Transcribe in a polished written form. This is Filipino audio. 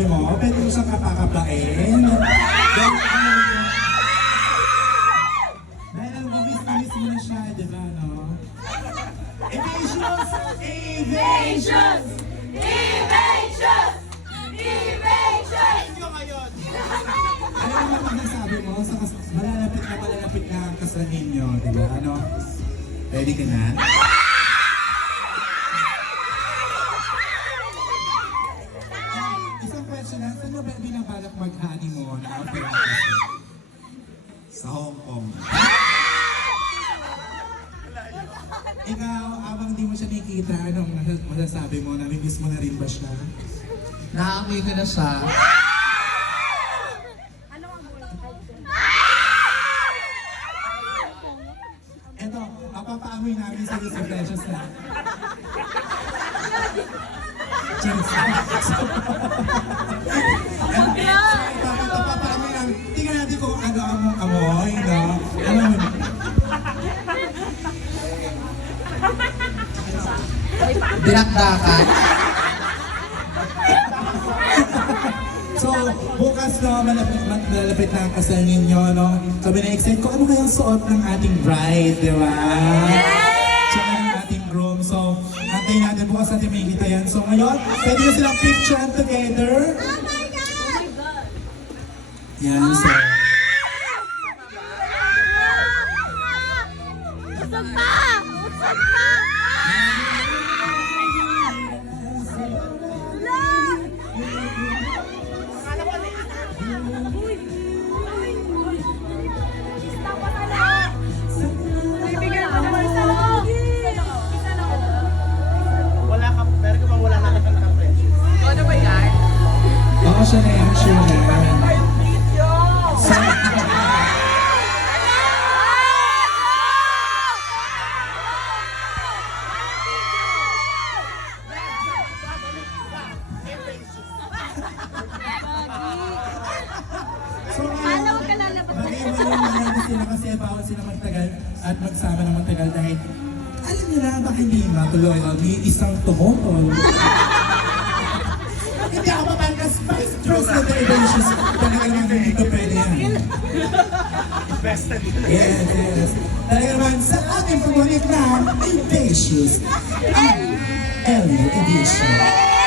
sabi mo, pwede mo siyang kapakapain. Dahil alam ko, miss mo na siya, di ba, no? Evasions! Evasions! Evasions! Evasions! Ano naman ang nasabi mo? Malalapit na ang kasal ninyo, di ba? Ano? Ready ka na? Isang question lang, saan mo ba binabalak mag-honeymoon? Sa Hong Kong. Ikaw, abang di mo siya nakikita, anong masasabi mo? Namimiss mo na rin ba siya? Naamoy ko na siya. Eto, papapaamoy namin sa Lucy Precious na. Cheers! Papapaamoy namin. Tingnan natin kung ano ang amoy, no? Ano mo? Dinakdakan. So, bukas no, malapit na ang kasal ninyo, no? Sabi na-excite ko, ano kayang suot ng ating bride, di ba? Tsaka ng ating groom. So, antayin natin bukas natin makikita yan. So, ngayon, pwede na silang picture together. Oh my God! Yan, so. Usog pa! Usog pa! Oo, siya na yan, siya na yan. So, so Paano ka lalabas? Bagay-bagay sila kasi bawal sila magtagal at magsama ng matagal dahil alam niyo na baka hindi matuloy o may isang tumutol. Hindi ako mapalas vice president of Evasions. Talaga naman hindi ko pwede yan. Yes, yes. Talaga naman sa ating pamunit na Evasions. Ang Ellie Edition.